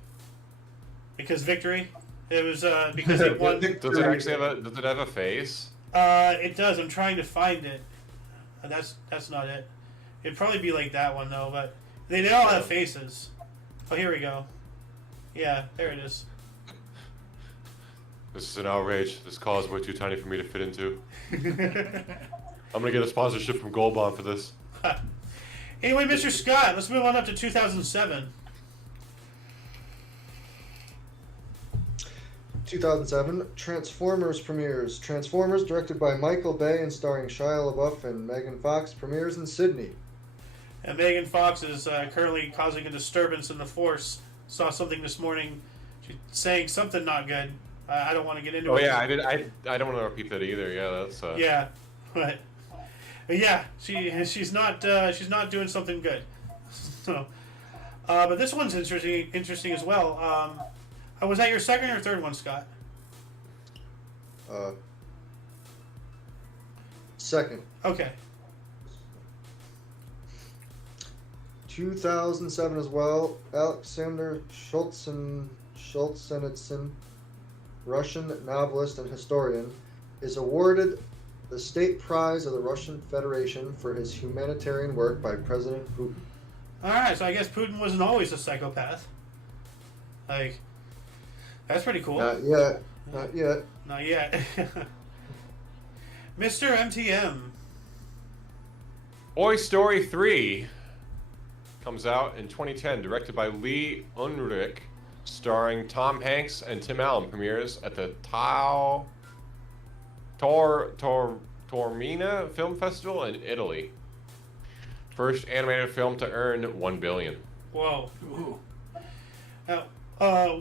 Because victory. It was because it won. Does it actually have a face? It does. I'm trying to find it. That's not it. It'd probably be like that one though, but they all have faces. Oh, here we go. Yeah, there it is. This is an outrage. This car is way too tiny for me to fit into. I'm gonna get a sponsorship from Gold Bond for this. Anyway, Mr. Scott, let's move on up to 2007. 2007, Transformers premieres. Transformers, directed by Michael Bay and starring Shia LaBeouf and Megan Fox, premieres in Sydney. And Megan Fox is currently causing a disturbance in the Force. Saw something this morning. She's saying something not good. I don't want to get into it. Oh yeah, I don't want to repeat that either. Yeah, that's. Yeah, but yeah, she's not doing something good. So, but this one's interesting as well. Was that your second or third one, Scott? Second. Okay. 2007 as well, Alexander Solzhenitsyn, Russian novelist and historian, is awarded the state prize of the Russian Federation for his humanitarian work by President Putin. All right, so I guess Putin wasn't always a psychopath. Like, that's pretty cool. Not yet. Not yet. Not yet. Mr. MTM. Toy Story 3 comes out in 2010, directed by Lee Unrich, starring Tom Hanks and Tim Allen. Premieres at the Taormina Film Festival in Italy. First animated film to earn $1 billion. Whoa. Ooh. Now,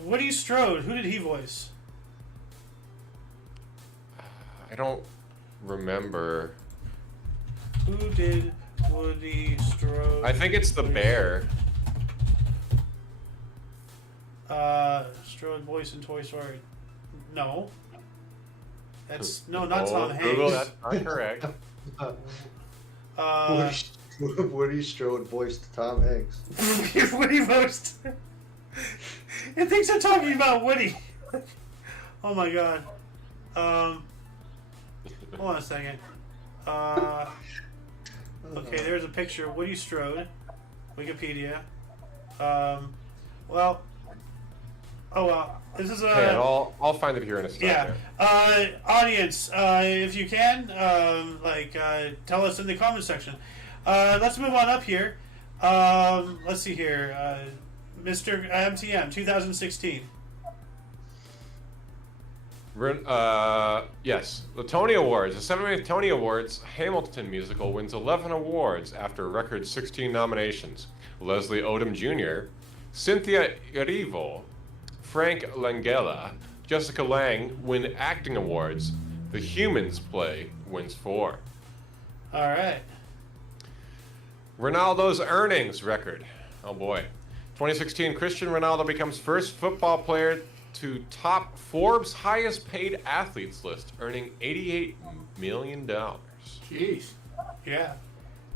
Woody Strode, who did he voice? I don't remember. Who did Woody Strode? I think it's the bear. Strode voice in Toy Story. No. Not Tom Hanks. Google, that's not correct. Woody Strode voiced Tom Hanks. Woody voiced. It thinks I'm talking about Woody. Oh my god. Hold on a second. Okay, there's a picture of Woody Strode. Wikipedia. Well. Oh well. This is a. Hey, I'll find it here in a second. Yeah. Audience, if you can, tell us in the comment section. Let's move on up here. Let's see here. Mr. MTM, 2016. Yes. The Tony Awards. The 78th Tony Awards Hamilton musical wins 11 awards after a record 16 nominations. Leslie Odom Jr., Cynthia Erivo, Frank Langella, Jessica Lange win acting awards. The Humans play wins 4. All right. Ronaldo's earnings record. Oh boy. 2016, Cristiano Ronaldo becomes first football player to top Forbes' highest paid athletes list, earning $88 million. Jeez. Yeah.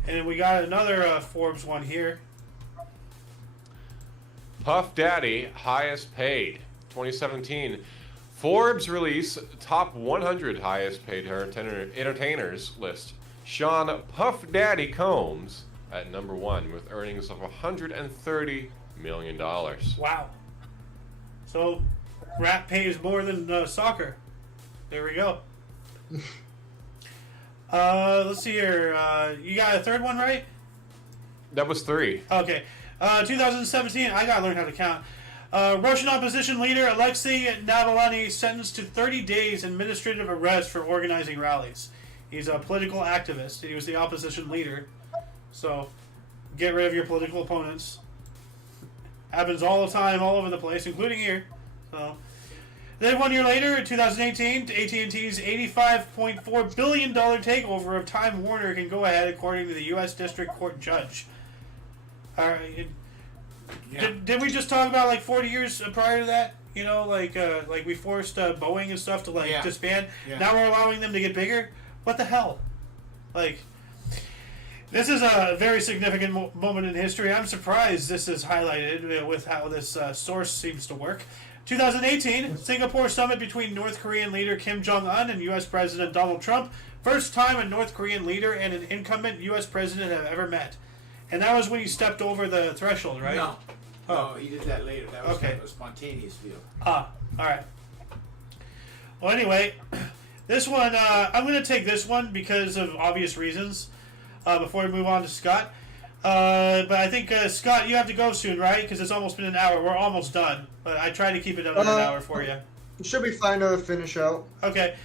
And we got another Forbes one here. Puff Daddy, highest paid. 2017, Forbes release top 100 highest paid entertainers list. Sean Puff Daddy Combs at number 1 with earnings of $130 million. Wow. So, rap pays more than soccer. There we go. Let's see here. You got a third one, right? That was 3. Okay. 2017, I gotta learn how to count. Russian opposition leader Alexei Navalny sentenced to 30 days administrative arrest for organizing rallies. He's a political activist. He was the opposition leader. So, get rid of your political opponents. Happens all the time, all over the place, including here. So, then 1 year later, in 2018, AT&T's $85.4 billion takeover of Time Warner can go ahead, according to the U.S. District Court judge. All right. Yeah. Did we just talk about like 40 years prior to that? You know, like we forced Boeing and stuff to disband. Yeah. Now we're allowing them to get bigger. What the hell? Like, this is a very significant moment in history. I'm surprised this is highlighted with how this source seems to work. 2018, Singapore summit between North Korean leader Kim Jong-Un and U.S. President Donald Trump. First time a North Korean leader and an incumbent U.S. president have ever met. And that was when he stepped over the threshold, right? No. Oh, he did that later. That was Okay. kind of a spontaneous deal. All right. Well, anyway, this one, I'm going to take this one because of obvious reasons before we move on to Scott. But I think, Scott, you have to go soon, right? Because it's almost been an hour. We're almost done. But I try to keep it under an hour for you. It should be fine to finish out. Okay.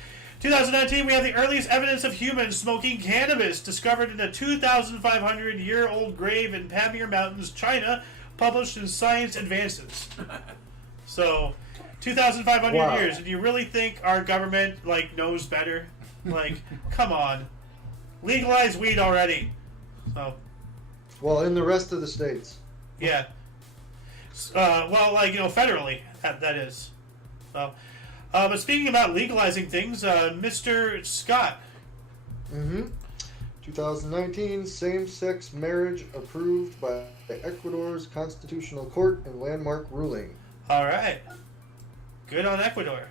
2019, we have the earliest evidence of humans smoking cannabis discovered in a 2,500-year-old grave in Pamir Mountains, China, published in Science Advances. So, 2,500 Wow. years. And you really think our government, knows better? Come on. Legalize weed already. So, Well, in the rest of the states. yeah. Federally, that is. So, but speaking about legalizing things, Mr. Scott. 2019, same-sex marriage approved by Ecuador's Constitutional Court in landmark ruling. All right. Good on Ecuador.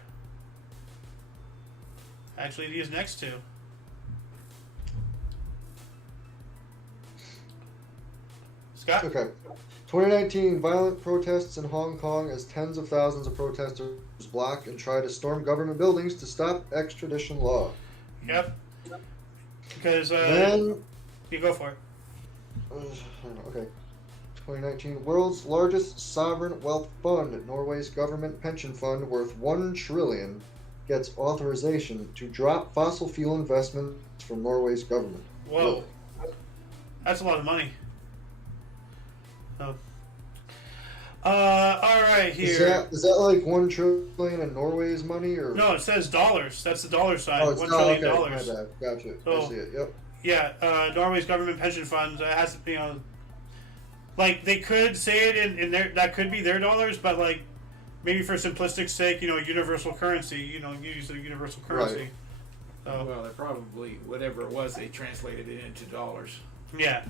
Actually, these next two. Scott? Okay. 2019 violent protests in Hong Kong as tens of thousands of protesters block and try to storm government buildings to stop extradition law. Yep. Because Then, you go for it. okay. 2019 world's largest sovereign wealth fund, Norway's government pension fund worth 1 trillion, gets authorization to drop fossil fuel investments from Norway's government. Whoa. That's a lot of money. Oh. All right, here. Is that like 1 trillion in Norway's money, or No, it says dollars. That's the dollar sign. Oh, it's $1 not, trillion okay, dollars. my bad. Gotcha. So- I see it. Yep. Yeah, Norway's government pension funds has to, like they could say it in their, that could be their dollars, but like maybe for simplistic sake, universal currency. Use the universal currency. Right. So, Well, they probably, whatever it was, they translated it into dollars. yeah.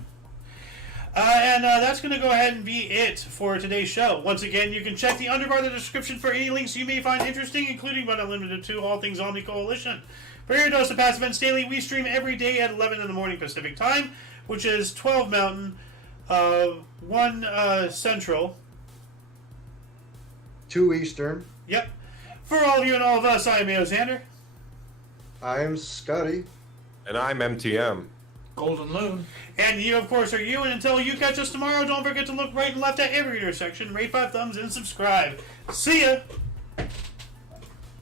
And that's going to go ahead and be it for today's show. Once again, you can check the underbar of the description for any links you may find interesting, including but not limited to all things Omni Coalition. For your dose of past events daily, we stream every day at 11 in the morning Pacific time, which is 12 Mountain, 1 Central. 2 Eastern. Yep. For all of you and all of us, I am Xander. I'm Scotty. And I'm MTM. Golden Loon. And you, of course, are you. And until you catch us tomorrow, don't forget to look right and left at every intersection, rate 5 thumbs, and subscribe. See ya!